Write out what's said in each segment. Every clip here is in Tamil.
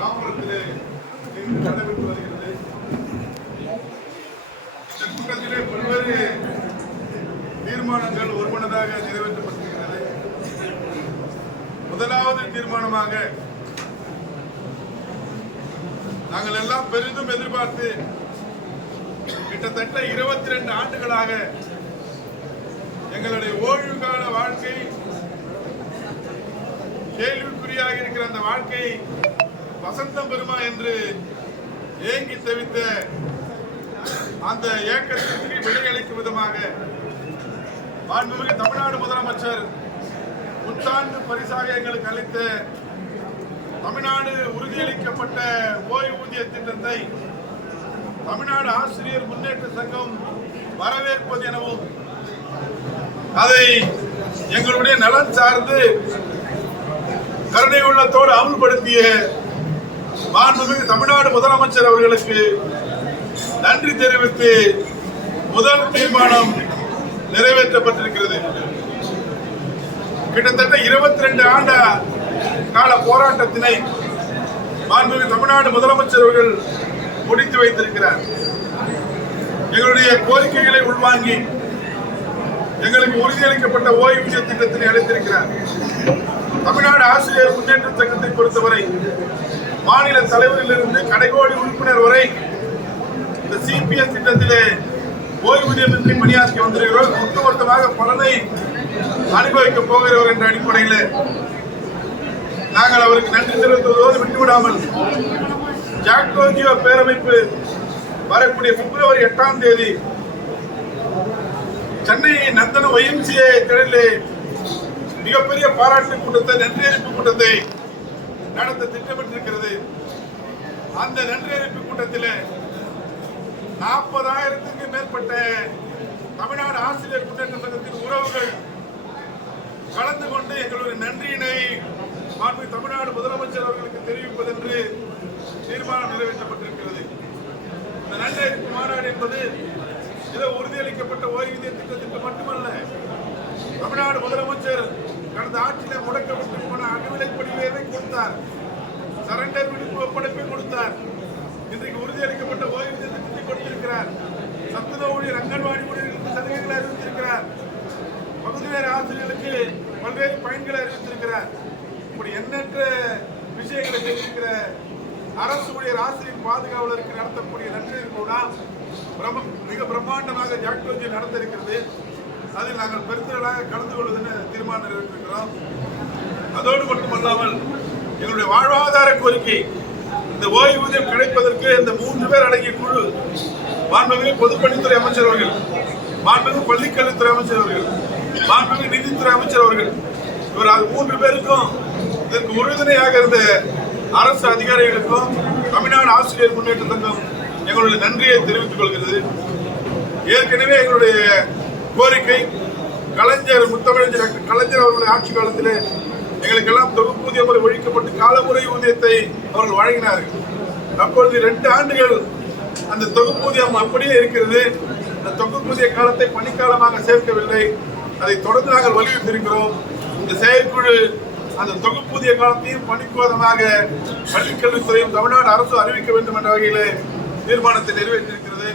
தாம்பரத்திலே நடைபெற்று வருகிறது. இந்த கூட்டத்திலே பல்வேறு தீர்மானங்கள் ஒருமனதாக நிறைவேற்றப்பட்டிருக்கிறது. முதலாவது தீர்மானமாக நாங்கள் எல்லாம் பெரிதும் எதிர்பார்த்து கிட்டத்தட்ட 22 ஆண்டுகளாக எங்களுடைய ஓய்வு கால வாழ்க்கை கேள்விக்குறியாக இருக்கிற அந்த வாழ்க்கை வசந்தம் பெறுமா என்று ஏங்கி தவித்த அந்த ஏக்கத்திற்கு விடையளிக்கும் விதமாக மாண்புமிகு தமிழ்நாடு முதலமைச்சர் புத்தாண்டு பரிசாக எங்களுக்கு அளித்த தமிழ்நாடு உறுதியளிக்கப்பட்ட ஓய்வூதிய திட்டத்தை தமிழ்நாடு ஆசிரியர் முன்னேற்ற சங்கம் வரவேற்பது எனவும் அதை எங்களுடைய நலன் சார்ந்து கருணை உள்ளத்தோடு அமல்படுத்திய மாண்புமிகு தமிழ்நாடு முதலமைச்சர் அவர்களுக்கு நன்றி தெரிவித்து முதல் தீர்மானம் நிறைவேற்றப்பட்டிருக்கிறது. கிட்டத்தட்ட 22 ஆண்டு கால போராட்டத்தினை மாண்புமிகு தமிழ்நாடு முதலமைச்சர் அவர்கள் முடித்து வைத்திருக்கிறார். எங்களுடைய கோரிக்கைகளை உள்வாங்கி எங்களுக்கு உறுதியளிக்கப்பட்ட ஓய்வூதிய திட்டத்தினை அளித்திருக்கிறார். தமிழ்நாடு ஆசிரியர் முன்னேற்ற சங்கத்தை பொறுத்தவரை மாநில தலைவரிலிருந்து கடைகோடி உறுப்பினர் வரை இந்த சிபிஎஸ் திட்டத்திலே ஓய்வூதியமின்றி பணியாற்றி வந்திருக்கிறோம். ஒட்டுமொத்தமாக பலனை அனுபவிக்கப் போகிறவர் என்ற அடிப்படையில் நாங்கள் அவருக்கு நன்றி தெரிவித்துவதோடு விட்டுவிடாமல் ஜாக்டோஜியோ பேரமைப்பு வரக்கூடிய பிப்ரவரி 8ஆம் தேதி சென்னை நந்தன YMCA திடலிலே மிகப்பெரிய பாராட்டு கூட்டத்தை, நன்றியறிப்பு கூட்டத்தை நடத்த திட்டமிட்டிருக்கிறது. அந்த நன்றியறிப்பு கூட்டத்தில் 40,000க்கும் மேற்பட்ட தமிழ்நாடு ஆசிரியர் முன்னேற்ற சங்கத்தின் உறவுகள் கலந்து கொண்டு எங்களுடைய நன்றியினை மாண்புமிகு தமிழ்நாடு முதலமைச்சர் அவர்களுக்கு தெரிவிப்பதென்று தீர்மானம் நிறைவேற்றப்பட்டிருக்கிறது. இந்த நன்றியறிப்பு மாநாடு என்பது இதை உறுதியளிக்கப்பட்ட ஓய்வூதிய திட்டத்திற்கு மட்டுமல்ல, தமிழ்நாடு முதலமைச்சர் கடந்த ஆட்சியில முடக்கப்பட்டு போன அகவிலைப்படி உயர்வை கொடுத்தார், சரண்டர் விடுப்பு ஒப்படைப்பை கொடுத்தார். இன்றைக்கு உறுதியளிக்கப்பட்ட ஓய்வூதிய திட்டத்தை கொடுத்திருக்கிறார். சத்துணவு ஊழியர், அங்கன்வாடி ஊழியர்களுக்கு சலுகைகளை அறிவித்திருக்கிறார். பகுதி நேர ஆசிரியர்களுக்கு பல்வேறு பயன்களை அறிவித்திருக்கிறார். இப்படி எண்ணற்ற விஷயங்களை செய்திருக்கிற அரசு ஊழியர் ஆசிரியர் பாதுகாவலருக்கு நடத்தக்கூடிய நன்றியறிப்பு விழா மிக பிரம்மாண்டமாக ஜாக்டோஜி நடந்திருக்கிறது. அதில் நாங்கள் பெருந்திரளாக கலந்து கொள்வதென தீர்மானம் நிறைவேற்றிருக்கிறோம். அதோடு மட்டுமல்லாமல் எங்களுடைய வாழ்வாதார கோரிக்கை, இந்த ஓய்வூதியம் கிடைப்பதற்கு இந்த 3 பேர் அடங்கிய குழு, மாண்புமிகு பொதுப்பணித்துறை அமைச்சர் அவர்கள், மாண்புமிகு பள்ளிக்கல்வித்துறை அமைச்சர் அவர்கள், மாண்புமிகு நிதித்துறை அமைச்சர் அவர்கள், இவர் 3 பேருக்கும் இதற்கு உறுதுணையாக இருந்த அரசு அதிகாரிகளுக்கும் தமிழ்நாடு ஆசிரியர் முன்னேற்ற சங்கம் எங்களுடைய நன்றியை தெரிவித்துக் கொள்கிறது. ஏற்கனவே எங்களுடைய கோரிக்கை, கலைஞர் முத்தமிழர் கலைஞர் அவர்களுடைய ஆட்சி காலத்திலே எங்களுக்கெல்லாம் தொகுப்பூதிய முறை ஒழிக்கப்பட்டு காலமுறை ஊதியத்தை அவர்கள் வழங்கினார்கள். அப்பொழுது 2 ஆண்டுகள் அந்த தொகுப்பூதியம் அப்படியே இருக்கிறது. அந்த தொகுப்பூதிய காலத்தை பணிக்காலமாக சேர்க்கவில்லை. அதை தொடர்ந்து நாங்கள் வலியுறுத்தியிருக்கிறோம். இந்த செயற்குழு அந்த தொகுப்பூதிய காலத்தையும் பணிக்கோதமாக பள்ளிக்கல்வித்துறையும் தமிழ்நாடு அரசு அறிவிக்க வேண்டும் என்ற வகையில் தீர்மானத்தை நிறைவேற்றியிருக்கிறது.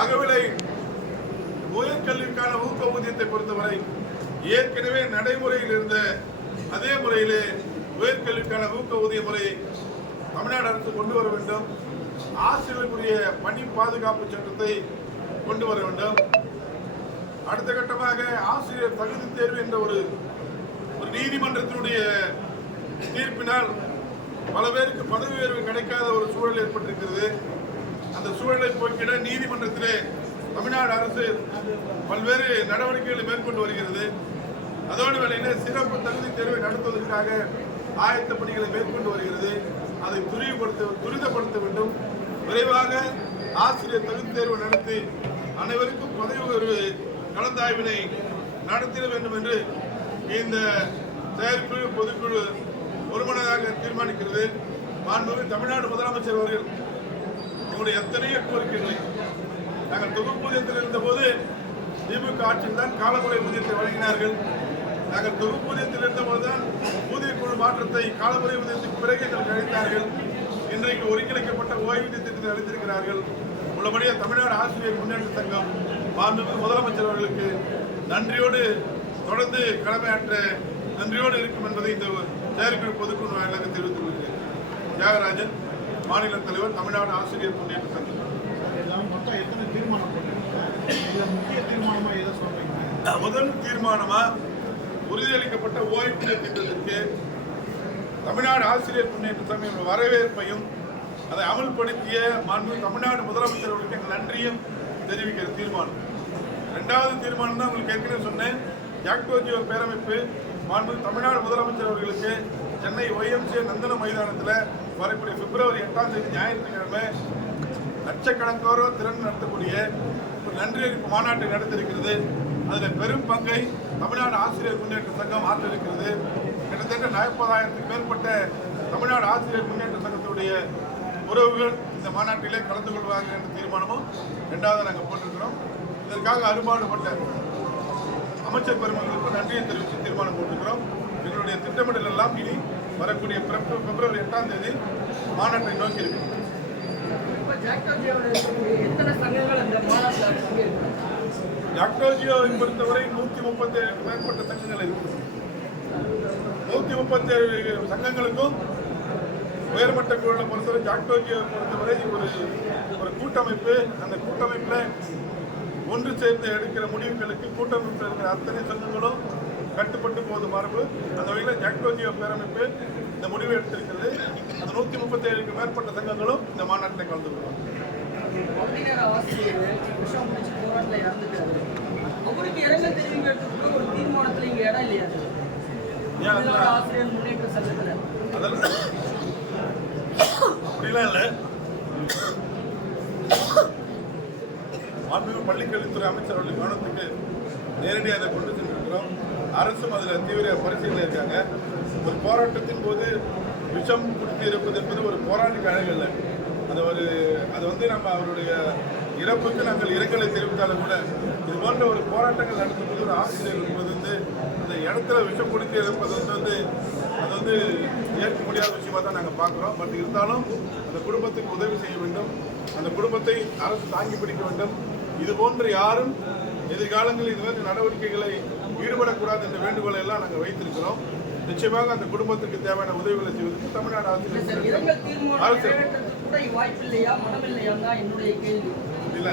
அகவிலை உயர்கல்விக்கான ஊக்க ஊதியத்தை பொறுத்தவரை ஏற்கனவே நடைமுறையில் இருந்த அதே முறையிலே உயர்கல்விக்கான ஊக்க ஊதிய முறை தமிழ்நாடு அரசு கொண்டு வர வேண்டும். ஆசிரியர்களுக்குரிய பணி பாதுகாப்பு சட்டத்தை கொண்டு வர வேண்டும். அடுத்த கட்டமாக ஆசிரியர் தகுதி தேர்வு என்ற ஒரு நீதிமன்றத்தினுடைய தீர்ப்பினால் பல பேருக்கு பதவி உயர்வு கிடைக்காத ஒரு சூழல் ஏற்பட்டிருக்கிறது. அந்த சூழலை போக்கிட நீதிமன்றத்திலே தமிழ்நாடு அரசு பல்வேறு நடவடிக்கைகளை மேற்கொண்டு வருகிறது. அதோடு வேளையில் சிறப்பு தகுதி தேர்வை நடத்துவதற்காக ஆயத்த பணிகளை மேற்கொண்டு வருகிறது. அதை துரிதப்படுத்த வேண்டும். விரைவாக ஆசிரியர் தகுதி தேர்வு நடத்தி அனைவருக்கும் பதவி உயர்வு கலந்தாய்வினை நடத்திட வேண்டும் என்று இந்த செயற்குழு பொதுக்குழு ஒருமனதாக தீர்மானிக்கிறது. மாண்புமிகு தமிழ்நாடு முதலமைச்சர் அவர்கள் எங்களுடைய எத்தனையோ கோரிக்கைகளை நாங்கள் தொகுப்பூதியத்தில் இருந்தபோது திமுக ஆட்சியில் தான் காலமுறை ஊதியத்தை வழங்கினார்கள். நாங்கள் தொகுப்பூதியத்தில் இருந்தபோதுதான் ஊதிய குழு மாற்றத்தை காலமுறை ஊதியத்துக்கு பிறகு எங்களுக்கு அளித்தார்கள். இன்றைக்கு ஒருங்கிணைக்கப்பட்ட ஓய்வூதிய திட்டத்தை அளித்திருக்கிறார்கள். உள்ளபடியே தமிழ்நாடு ஆசிரியர் முன்னேற்ற சங்கம் மாண்புமிகு முதலமைச்சர் அவர்களுக்கு நன்றியோடு தொடர்ந்து கடமையாற்ற நன்றியோடு இருக்கும் என்பதை இந்த செயற்குழு பொதுக்குழு வாயிலாக தெரிவித்துக் கொள்கிறேன். தியாகராஜன், மாநில தலைவர், தமிழ்நாடு ஆசிரியர் முன்னேற்ற சங்கம். முதல் தீர்மானமா உறுதியளிக்கப்பட்ட ஓய்வூதிய திட்டத்திற்கு தமிழ்நாடு ஆசிரியர் முன்னேற்ற சங்கம் வரவேற்பையும் அதை அமல்படுத்திய தமிழ்நாடு முதலமைச்சர் அவர்களுக்கு நன்றியும் தெரிவிக்கிற தீர்மானம். இரண்டாவது தீர்மானம் தான் உங்களுக்கு ஏற்கனவே சொன்னேன். ஜாக்டோஜியோ பேரமைப்பு தமிழ்நாடு முதலமைச்சர் அவர்களுக்கு சென்னை YMCA நந்தன மைதானத்தில் வரக்கூடிய பிப்ரவரி 8ஆம் தேதி ஞாயிற்றுக்கிழமை லட்சக்கணக்கானோர் திறன் நடத்தக்கூடிய ஒரு நன்றி அறிவிப்பு மாநாட்டை நடத்திருக்கிறது. அதில் பெரும் பங்கை தமிழ்நாடு ஆசிரியர் முன்னேற்ற சங்கம் ஆற்றிருக்கிறது. கிட்டத்தட்ட 40,000க்கும் மேற்பட்ட தமிழ்நாடு ஆசிரியர் முன்னேற்ற சங்கத்துடைய உறவுகள் இந்த மாநாட்டிலே கலந்து கொள்வார்கள் என்ற தீர்மானமும் இரண்டாவது நாங்கள் போட்டிருக்கிறோம். இதற்காக அறுபாடுபட்ட அமைச்சர் பெருமக்களுக்கு நன்றியை தெரிவித்து தீர்மானம் போட்டிருக்கிறோம். எங்களுடைய திட்டமிடல் எல்லாம் இனி வரக்கூடிய பிப்ரவரி 8ஆம் தேதி மாநாட்டை நோக்கி இருக்கிறோம். ஜாக்டோஜியோவை பொறுத்தவரை 137 மேற்பட்ட சங்கங்கள் இருக்கு. 137 சங்கங்களுக்கும் உயர்மட்ட குழுவை பொறுத்தவரை ஜாக்டோஜியோவை பொறுத்தவரை ஒரு கூட்டமைப்பு. அந்த கூட்டமைப்பில் ஒன்று சேர்ந்து எடுக்கிற முடிவுகளுக்கு கூட்டமைப்பில் இருக்கிற அத்தனை சங்கங்களும் கட்டுப்பட்டு போது மரபு. அந்த வகையில் ஜாக்டோஜியோ பேரமைப்பு இந்த முடிவை எடுத்திருக்கிறது. அந்த 137க்கும் மேற்பட்ட சங்கங்களும் இந்த மாநாட்டில் கலந்து கொள்வாங்க. அவருக்கு இரங்கல் தெரிவிக்கிறதுக்கு ஒரு தீர்மானத்தில் இங்கே இடம் இல்லையா? ஆசிரியர் முன்னேற்ற சங்கத்தில் அப்படிலாம் இல்லை. மாண்புமிகு பள்ளிக்கல்வித்துறை அமைச்சர் அவர்கள் கவனத்துக்கு நேரடியாக அதை கொண்டு சென்றிருக்கிறோம். அரசும் அதில் தீவிர பரிசீலனை இருக்காங்க. ஒரு போராட்டத்தின் போது விஷம் குடித்து இருப்பது என்பது ஒரு போராளிக்கு அழகல்ல. அது நம்ம அவருடைய இறப்புக்கு நாங்கள் இரங்கலை தெரிவித்தாலும் கூட இது போன்ற ஒரு போராட்டங்கள் நடத்தும்போது ஒரு ஆசிரியர் என்பது அந்த இடத்துல விஷம் குடித்து இருப்பது அது ஏற்க முடியாத விஷயமா தான் நாங்கள் பார்க்குறோம். பட் இருந்தாலும் அந்த குடும்பத்துக்கு உதவி செய்ய வேண்டும். அந்த குடும்பத்தை அரசு தாங்கி பிடிக்க வேண்டும். இது போன்ற யாரும் எதிர்காலங்களில் இதுமாதிரி நடவடிக்கைகளை ஈடுபடக்கூடாது என்ற வேண்டுகோளை எல்லாம் நாங்கள் வைத்திருக்கிறோம். நிச்சயமாக அந்த குடும்பத்துக்கு தேவையான உதவிகளை செய்வதற்கு தமிழ்நாடு அரசு இல்லை.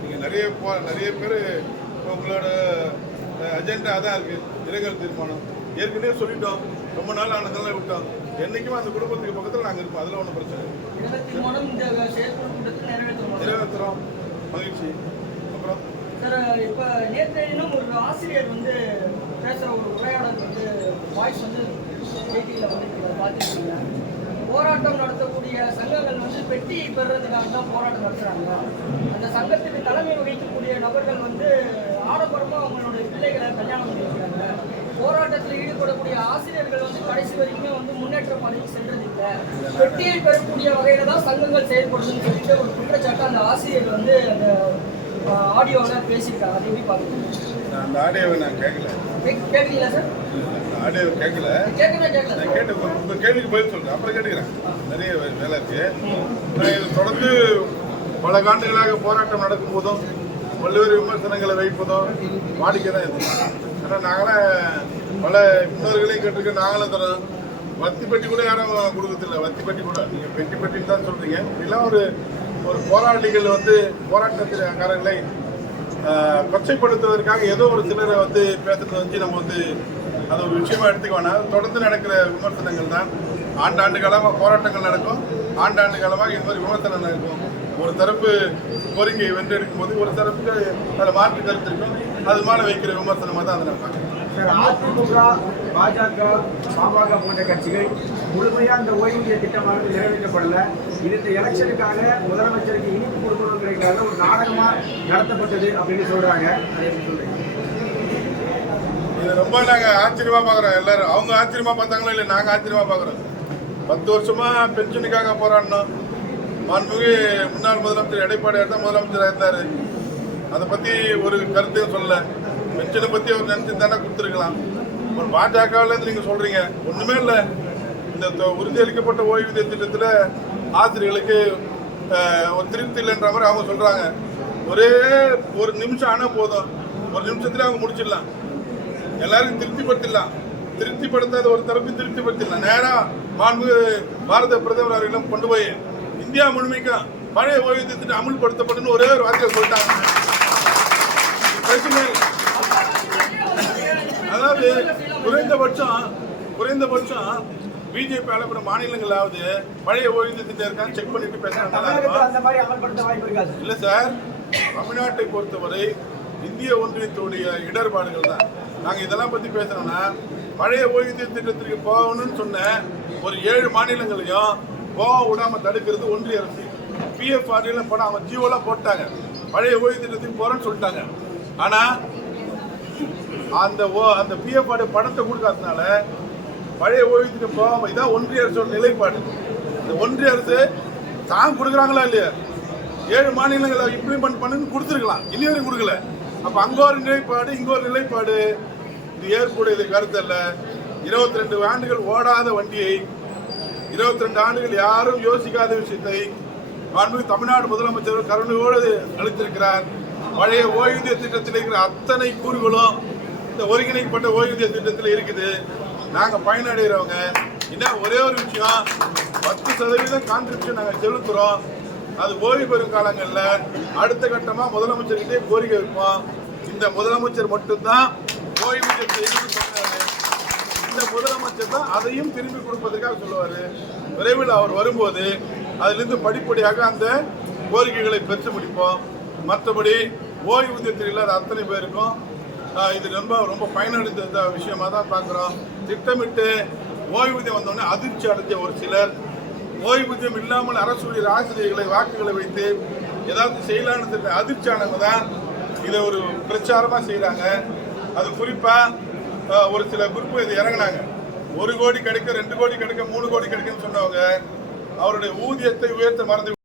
நீங்கள் நிறைய பேர் உங்களோட அஜெண்டா தான் இருக்கு. இரங்கல் தீர்மானம் ஏற்கனவே சொல்லிட்டோம். ரொம்ப நாள் ஆனதெல்லாம் விட்டோம். என்னைக்குமே அந்த குடும்பத்துக்கு பக்கத்தில் நாங்கள் இருப்போம். அதில் ஒன்றும் பிரச்சனை நிறைவேற்றுறோம். மகிழ்ச்சி. அப்புறம் சார், இப்போ நேற்று தினம் ஒரு ஆசிரியர் பேசுகிற ஒரு உரையாடல் வாய்ஸ் செய்தியில் பார்த்துருக்கீங்க. போராட்டம் நடத்தக்கூடிய சங்கங்கள் பெட்டி பெறுறதுக்காக தான் போராட்டம் நடத்துகிறாங்க. அந்த சங்கத்துக்கு தலைமை வகிக்கக்கூடிய நபர்கள் ஆடம்பரமாக அவங்களுடைய பிள்ளைகளை கல்யாணம் பண்ணிக்கிறாங்க. போராட்டத்தில் ஈடுபடக்கூடிய ஆசிரியர்கள் கடைசி வரைக்குமே முன்னேற்ற பாதைக்கு சென்றதில்லை. பெட்டியை பெறக்கூடிய வகையில தான் சங்கங்கள் செயல்படுதுன்னு சொல்லிட்டு ஒரு குற்றச்சாட்டு அந்த ஆசிரியர் அந்த ஆடியோவில் பேசியிருக்காங்க. அதை எப்படி பார்க்குறீங்க? அந்த ஆடியோவை நான் கேட்குறீங்களா சார்? ஆடியோ கேட்கல. நான் கேட்டு உங்கள் கேள்விக்கு பதில் சொல்கிறேன். அப்புறம் கேட்டுக்கிறேன். நிறைய வேலை இருக்கு. தொடர்ந்து பல ஆண்டுகளாக போராட்டம் நடக்கும் போதும் பல்வேறு விமர்சனங்களை வைப்பதும் வாடிக்கை தான் இருக்கு. ஆனால் நாங்களாம் பல முன்னோர்களையும் கேட்டிருக்க. நாங்களும் தரோம். வத்தி பெட்டி கூட யாரும் கொடுக்கறதில்லை. வத்தி பெட்டி கூட நீங்கள் பெட்டின்னு தான் சொல்கிறீங்க. இப்படிலாம் ஒரு போராளிகள் போராட்டக்காரர்களை கொச்சைப்படுத்துவதற்காக ஏதோ ஒரு சிலரை பேசுறதை நம்ம அதை ஒரு விஷயமா எடுத்துக்க வேணாம். தொடர்ந்து நடக்கிற விமர்சனங்கள் தான். ஆண்டாண்டு காலமாக போராட்டங்கள் நடக்கும். ஆண்டாண்டு காலமாக இது மாதிரி விமர்சனம் நடக்கும். ஒரு தரப்பு கோரிக்கையை வென்றெடுக்கும் போது ஒரு தரப்புக்கு அதில் மாற்று கருத்து இருக்கும். அது மேலே வைக்கிற விமர்சனமாக தான் அதை நான் பார்க்குறேன். அதிமுக, பாஜக, பாமக போன்ற கட்சிகள் முழுமையாக அந்த ஓய்வூதிய திட்டமானது நிறைவேற்றப்படல. இது இந்த எலெக்ஷனுக்காக முதலமைச்சருக்கு இனிப்பு கொடுக்கணுங்கிறதுக்காக ஒரு நாடகமாக நடத்தப்பட்டது அப்படின்னு சொல்றாங்க. அதை எப்படி சொல்றீங்க? இது ரொம்ப நாங்கள் ஆச்சரியமாக பார்க்குறோம். எல்லாரும் அவங்க ஆச்சரியமாக பார்த்தாங்களோ இல்லை, நாங்கள் ஆச்சரியமாக பார்க்குறோம். 10 வருஷமாக பென்ஷனுக்காக போராடணும். மாண்புமிகு முன்னாள் முதலமைச்சர் எடப்பாடியார் தான் முதலமைச்சராக இருந்தார். அதை பற்றி ஒரு கருத்தையும் சொல்லலை. பென்ஷனை பற்றி அவர் நினைச்சு தானே கொடுத்துருக்கலாம். ஒரு பாஜகவிலேருந்து நீங்கள் சொல்கிறீங்க ஒன்றுமே இல்லை. இந்த உறுதியளிக்கப்பட்ட ஓய்வூதிய திட்டத்தில் ஆசிரியர்களுக்கு ஒரு திருப்தி இல்லைன்ற மாதிரி அவங்க சொல்கிறாங்க. ஒரே ஒரு நிமிஷம் ஆனால் போதும், ஒரு நிமிஷத்துல அவங்க முடிச்சிடலாம், எல்லாருக்கும் திருப்திப்படுத்திடலாம். திருப்திப்படுத்தாத ஒரு தரப்பு திருப்திப்படுத்திடலாம். நேராக மாண்பு பாரத பிரதமர் அவர்களும் கொண்டு போய் இந்தியா முழுமைக்கும் பழைய ஓய்வூதிய திட்டம் அமுல்படுத்தப்படும் ஒரே ஒரு வார்த்தையை சொல்லிட்டாங்க. பிரச்சனை இல்லை. அதாவது குறைந்தபட்சம் பிஜேபி அளப்பட மாநிலங்களாவது பழைய ஓய்வூதிய திட்டம் இருக்கான்னு செக் பண்ணிட்டு பேசுறாங்க. இல்ல சார், தமிழ்நாட்டை பொறுத்தவரை இந்திய ஒன்றியத்துடைய இடர்பாடுகள் தான். நாங்கள் இதெல்லாம் பத்தி பேசணும்னா பழைய ஓய்வூதிய திட்டத்திற்கு போகணும்னு சொன்ன ஒரு 7 மாநிலங்களையும் போக விடாம தடுக்கிறது ஒன்றிய அரசு. பிஎஃப் ஆர்டிஎல்லாம் போட அவங்க ஜியோலாம் போட்டாங்க, பழைய ஓய்வு திட்டத்துக்கு போறேன்னு சொல்லிட்டாங்க. ஆனா அந்த பிஎஃப் ஆர்டி பணத்தை கொடுக்காதனால பழைய ஓய்வூதியம் போகாம, இதான் ஒன்றிய அரசோட நிலைப்பாடு. இந்த ஒன்றிய அரசு தான் கொடுக்குறாங்களா இல்லையா, 7 மாநிலங்களை இம்ப்ளிமெண்ட் பண்ணுன்னு கொடுத்துருக்கலாம், இனிவரையும் கொடுக்கல. அப்ப அங்க ஒரு நிலைப்பாடு, இங்க ஒரு நிலைப்பாடு, இது ஏற்புடையது கருத்தல்ல. 22 ஆண்டுகள் ஓடாத வண்டியை 22 ஆண்டுகள் யாரும் யோசிக்காத விஷயத்தை தமிழ்நாடு முதலமைச்சர் கருணையோடு அளித்திருக்கிறார். பழைய ஓய்வூதிய திட்டத்தில் இருக்கிற அத்தனை கூறுகளும் இந்த ஒருங்கிணைக்கப்பட்ட ஓய்வூதிய திட்டத்தில் இருக்குது. நாங்கள் பயனடைகிறவங்க. இன்னும் ஒரே ஒரு விஷயம், 10% கான்ட்ரிபியூஷன் நாங்கள் செலுத்துகிறோம். அது ஓய்வு பெறும் காலங்களில் அடுத்த கட்டமாக முதலமைச்சர்கிட்டே கோரிக்கை வைப்போம். இந்த முதலமைச்சர் மட்டும்தான் ஓய்வூதியத்தை சொன்னாரு. இந்த முதலமைச்சர் தான் அதையும் திரும்பி கொடுப்பதற்காக சொல்லுவார். விரைவில் அவர் வரும்போது அதிலிருந்து படிப்படியாக அந்த கோரிக்கைகளை பெற்று முடிப்போம். மற்றபடி ஓய்வூதியத்தில் இல்லாத அத்தனை பேருக்கும் இது ரொம்ப பயனடைந்த விஷயமா தான் பார்க்குறோம். திட்டமிட்டு ஓய்வூதியம் வந்தோடனே அதிர்ச்சி அடைஞ்ச ஒரு சிலர் ஓய்வூதியம் இல்லாமல் அரசு ஊழியர் ஆசிரியர்களை வாக்குகளை வைத்து ஏதாவது செய்யலான்னு அதிர்ச்சியானவங்க தான் இதை ஒரு பிரச்சாரமாக செய்கிறாங்க. அது குறிப்பாக ஒரு சில குரூப் இது இறங்கினாங்க. 1 கோடி கிடைக்க, 2 கோடி கிடைக்க, 3 கோடி கிடைக்குன்னு சொன்னவங்க அவருடைய ஊதியத்தை உயர்த்த மறந்து